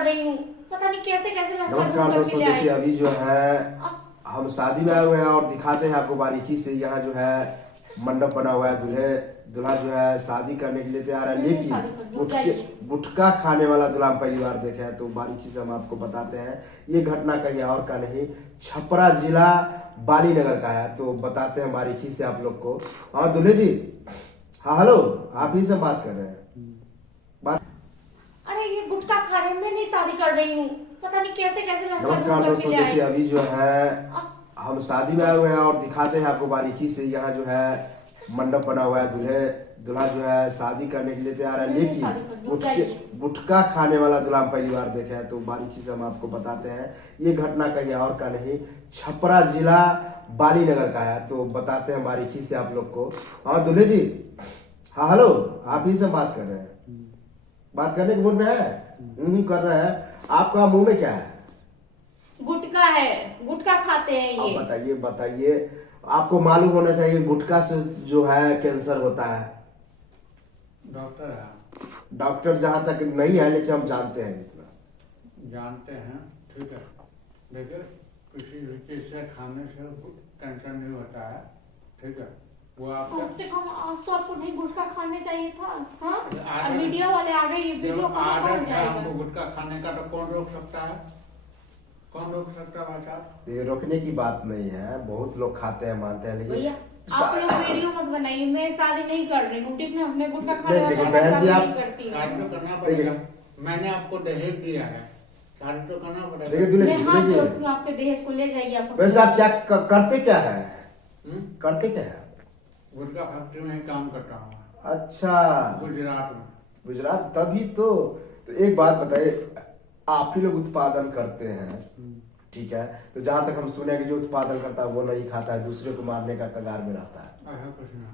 कर रही हूँ, पता नहीं कैसे कैसे नमस्कार दोस्तों, देखिए अभी जो है हम शादी में आए हुए हैं और दिखाते हैं आपको बारीकी से। यहाँ जो है मंडप बना हुआ है, दूल्हा जो है शादी करने के लिए तैयार है, लेकिन गुटखा खाने वाला दूल्हा हम पहली बार देखे हैं। तो बारीकी से हम आपको बताते हैं। ये घटना कहीं और का नहीं, छपरा जिला बाली नगर का है। तो बताते हैं बारीकी से आप लोग को। हाँ दूल्हे जी, हाँ हेलो, आप ही से बात कर रहे हैं। अरे ये गुटखा खाने में नहीं शादी कर रही हूँ, पता नहीं कैसे कैसे नमस्कार दोस्तों, देखिए अभी जो है हम शादी में आए हुए हैं और दिखाते हैं आपको बारीकी से। यहाँ जो है मंडप बना हुआ है, दूल्हा जो है शादी करने के लिए तैयार है, लेकिन गुटखा खाने वाला दूल्हा हम पहली बार देखे हैं। तो बारीकी से हम आपको बताते हैं। ये घटना कहीं और का नहीं, छपरा जिला बाली नगर का है। तो बताते हैं बारीकी से आप लोग को। हाँ दूल्हे जी, हाँ हेलो, आप ही से बात कर रहे हैं। बात करने के मूड में है? कर रहे हैं। आपका मुंह में क्या है? गुटखा है, गुटखा खाते हैं ये। बताइए बताइए, आपको मालूम होना चाहिए गुटखा से जो है कैंसर होता है। डॉक्टर है। डॉक्टर जहाँ तक नहीं है, लेकिन हम जानते हैं इतना। जानते हैं, ठीक है। देखिए किसी भी चीज से खाने से कैंसर नहीं होता है, ठीक है। वो आपका कम से कम आज तो आपको नहीं गुटखा खाने चाहिए था। हाँ, अब मीडिया वाले आ गए, ये वीडियो कहाँ पहुंच जाएगा? हमको गुटखा खाने का, तो कौन रोक सकता है? कौन रोक सकता है भाई साहब? ये रोकने की बात नहीं है, बहुत लोग खाते हैं, मानते हैं, लेकिन भैया आप लोग वीडियो मत बनाइए, मैं शादी नहीं कर रही हूँ, ठीक ना? अपने गुटखा खाने देखिए वाला बहन जी, शादी आप नहीं करती हूँ। शादी तो करना पड़ेगा। मैंने आपको दहेज दिया है, शादी तो करना पड़ेगा। देखिए दूल्हे मैं हाथ जी, जोड़ती हूँ, आपके दहेज को ले जाइए आप। वैसे आप क्या करते क्या है? करते क्या है? गुटखा फैक्ट्री में ही काम करता हूँ। अच्छा, गुजरात में। गुजरात, तभी तो एक बात बताइए, आप ही लोग उत्पादन करते हैं, ठीक है? तो जहां तक हम सुने कि जो उत्पादन करता है वो नहीं खाता है, दूसरे को मारने का कगार में रहता है। ऐसा कुछ नहीं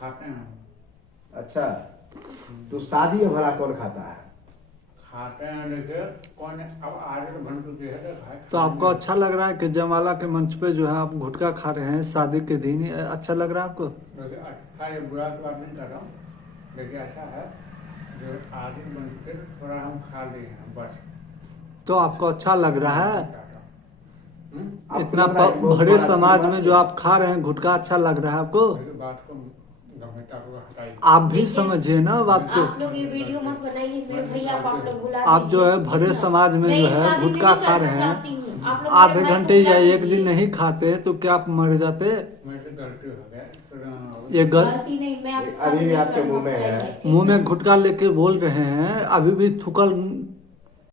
खाते हैं। अच्छा, तो शादी में भला कौन खाता है? खाते हैं, देखिए कौन अब आदत बन चुकी है तो आपको अच्छा लग रहा है कि जयमाला के मंच पे जो है आप गुटखा खा रहे हैं शादी के दिन? अच्छा लग रहा है आपको? देखिए अच्छा, ये बुरा तो बात नहीं कर रहा हूँ, लेकिन ऐसा है जो आदत बन चुके थोड़ा हम खा लिए हैं बस। तो आपको अच्छा लग रहा है? आपको इतना लग रहा है बहुत बड़े बड़ा समाज बात में है? जो आप खा रहे हैं गुटखा, अच्छा लग रहा है आपको? देखिए बात को गंभीरता को हटाइए। आप भी समझिए ना बात को। आप लोग ये वीडियो मत बनाइए मेरे भैया को, आप लोग बुला आप जो है भरे समाज में जो है गुटखा खा रहे हैं, आधे घंटे या एक दिन नहीं खाते तो क्या आप मर जाते? मेरे से गलती हो गया, ये गलती नहीं, मैं आपसे अभी भी आपके मुंह में है। मुंह में गुटखा लेके बोल रहे हैं, अभी भी थूकल